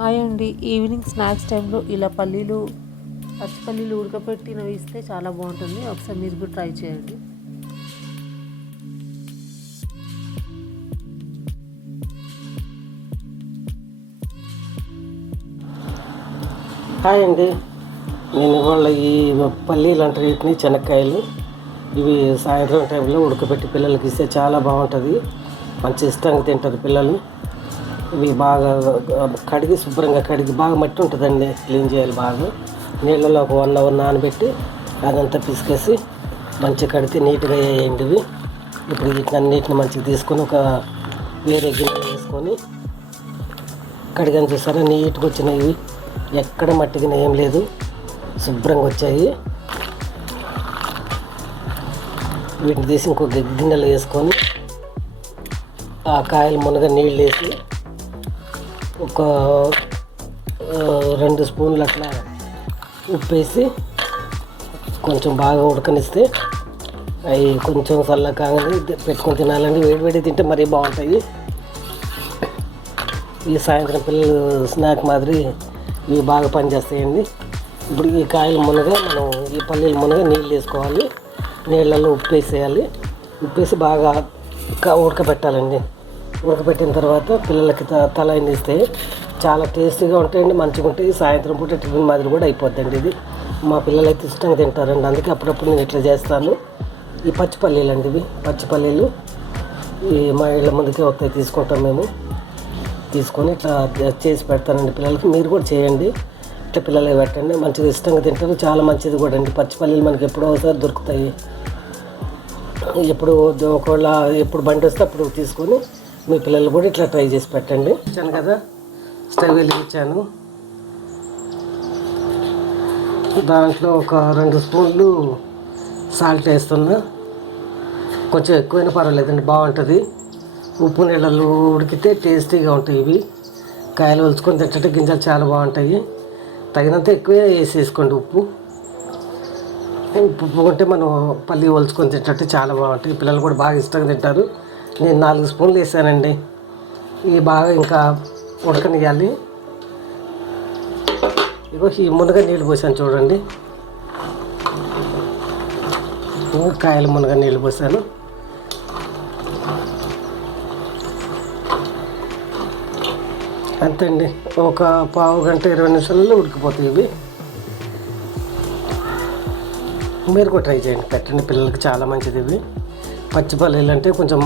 Hi అండి. Evening snacks టైంలో ఇలా పచ్చి పల్లీలు ఉడకపెట్టినవి ఇస్తే చాలా బాగుంటుంది. ఒకసారి మీరు కూడా ట్రై చేయండి. హాయ్ అండి. నేను ఇవాళ ఈ పల్లీలు అంటే వీటిని శనక్కాయలు ఇవి సాయంత్రం టైంలో ఉడకబెట్టి పిల్లలకి ఇస్తే చాలా బాగుంటుంది. మంచి ఇష్టంగా తింటారు పిల్లలు. ఇవి బాగా కడిగి శుభ్రంగా కడిగి బాగా మట్టి ఉంటుందండి, క్లీన్ చేయాలి. బాగా నీళ్ళలో ఒక 1 అవర్ నానబెట్టి అదంతా పిసికేసి మంచిగా కడితే నీట్గా వేయండి. ఇవి ఇప్పుడు వీటిని మంచిగా తీసుకొని ఒక వేరే గిన్నె వేసుకొని కడిగాను. చూసారా నీట్గా వచ్చినాయి. ఎక్కడ మట్టిగా ఏం లేదు, శుభ్రంగా వచ్చాయి. వీటిని తీసి ఇంకొక గిన్నెలో వేసుకొని ఆ కాయలు మునగ నీళ్ళు వేసి ఒక 2 స్పూన్లు అట్లా ఉప్పు వేసి కొంచెం బాగా ఉడకనిస్తే అవి కొంచెం చల్లకాగానే పెట్టుకొని తినాలండి. వేడి తింటే మరీ బాగుంటాయి. ఈ సాయంత్రం పిల్లలు స్నాక్ మాదిరి ఇవి బాగా పనిచేస్తాయండి. ఇప్పుడు ఈ కాయలు మునగ మనం ఈ పల్లీలు మునగ నీళ్ళు వేసుకోవాలి. నీళ్ళల్లో ఉప్పు వేసేయాలి. ఉప్పు వేసి బాగా ఉడకబెట్టాలండి. ఉడకబెట్టిన తర్వాత పిల్లలకి తల ఇస్తే చాలా టేస్టీగా ఉంటాయండి, మంచిగా ఉంటాయి. సాయంత్రం పూట టిఫిన్ మాదిరి కూడా అయిపోద్దండి. ఇది మా పిల్లలు అయితే ఇష్టంగా తింటారండి. అందుకే అప్పుడప్పుడు నేను ఇట్లా చేస్తాను. ఈ పచ్చి పల్లీలు అండి, ఇవి పచ్చి పల్లీలు ఈ మా ఇళ్ళ ముందుకే వస్తాయి, తీసుకుంటాం మేము. తీసుకొని ఇట్లా చేసి పెడతానండి పిల్లలకి. మీరు కూడా చేయండి, ఇట్లా పిల్లలకి పెట్టండి. మంచిగా ఇష్టంగా తింటారు. చాలా మంచిది కూడా అండి. పచ్చి పల్లీలు మనకి ఎప్పుడో ఒకసారి దొరుకుతాయి. ఒకవేళ ఎప్పుడు బండి వస్తే అప్పుడు తీసుకొని మీ పిల్లలు కూడా ఇట్లా ట్రై చేసి పెట్టండి. ఇచ్చాను కదా, స్టవ్ వెలిగించాను. దాంట్లో ఒక 2 స్పూన్లు సాల్ట్ వేస్తున్నా. కొంచెం ఎక్కువైనా పర్వాలేదండి, బాగుంటుంది. ఉప్పు నీళ్ళలో ఉడికితే టేస్టీగా ఉంటాయి. ఇవి కాయలు ఒలుచుకొని తింటే గింజలు చాలా బాగుంటాయి. తగినంత ఎక్కువే వేసేసుకోండి. ఉప్పు ఉంటే మనం పల్లి ఒలుచుకొని తింటే చాలా బాగుంటాయి. పిల్లలు కూడా బాగా ఇష్టంగా తింటారు. నేను 4 స్పూన్లు వేసానండి. ఇవి బాగా ఇంకా ఉడకనియాలి. ఈ మునగ నీళ్ళు పోసాను చూడండి. కాయలు మునగ నీళ్ళు పోసాను. అంతే అండి. ఒక పావు గంట 20 నిమిషాలలో ఉడికిపోతాయి ఇవి. మీరు కూడా ట్రై చేయండి, పెట్టండి పిల్లలకి, చాలా మంచిది. ఇవి పచ్చి పల్లీలు అంటే కొంచెం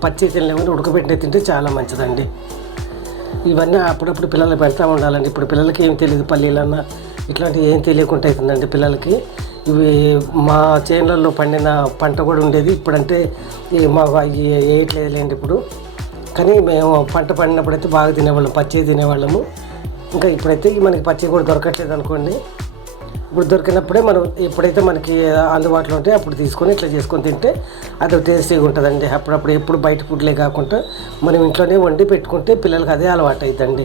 పచ్చి తినలేమని ఉడకబెట్టిన తింటే చాలా మంచిదండి. ఇవన్నీ అప్పుడప్పుడు పిల్లలు పెడతా ఉండాలండి. ఇప్పుడు పిల్లలకి ఏం తెలియదు, పల్లీలన్నా ఇట్లాంటివి ఏం తెలియకుండా అవుతుందండి పిల్లలకి. ఇవి మా చేనులలో పండిన పంట కూడా ఉండేది. ఇప్పుడంటే మాకు అవి వేయట్లేదులేండి ఇప్పుడు. కానీ మేము పంట పండినప్పుడైతే బాగా తినేవాళ్ళం, పచ్చి తినేవాళ్ళము. ఇంకా ఇప్పుడైతే మనకి పచ్చి కూడా దొరకట్లేదు అనుకోండి. ఇప్పుడు దొరికినప్పుడే మనం ఎప్పుడైతే మనకి అందుబాటులో ఉంటే అప్పుడు తీసుకొని ఇట్లా చేసుకొని తింటే అది టేస్టీగా ఉంటుందండి. అప్పుడప్పుడు ఎప్పుడు బయట ఫుడ్లే కాకుండా మనం ఇంట్లోనే వండి పెట్టుకుంటే పిల్లలకి అదే అలవాటు అవుతుందండి.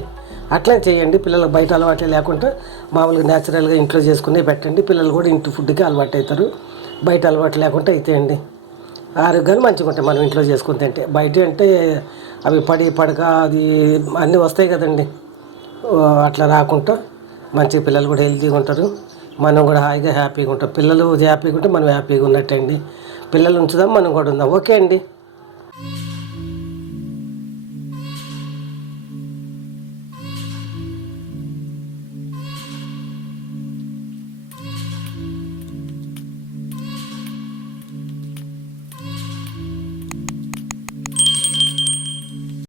అట్లా చేయండి. పిల్లలకు బయట అలవాటే లేకుండా మామూలుగా న్యాచురల్గా ఇంట్లో చేసుకునే పెట్టండి. పిల్లలు కూడా ఇంటి ఫుడ్కి అలవాటు అవుతారు. బయట అలవాటు లేకుండా అయితాయండి. ఆరోగ్యాలు మంచిగా ఉంటాయి మనం ఇంట్లో చేసుకుని తింటే. బయట అంటే అవి పడక అది అన్నీ వస్తాయి కదండి. అట్లా రాకుండా మంచిగా పిల్లలు కూడా హెల్తీగా ఉంటారు. మనం కూడా హాయిగా హ్యాపీగా ఉంటాం. పిల్లలు హ్యాపీగా ఉంటే మనం హ్యాపీగా ఉన్నట్టండి. పిల్లలు ఉంచుదాం, మనం కూడా ఉందాం. ఓకే అండి.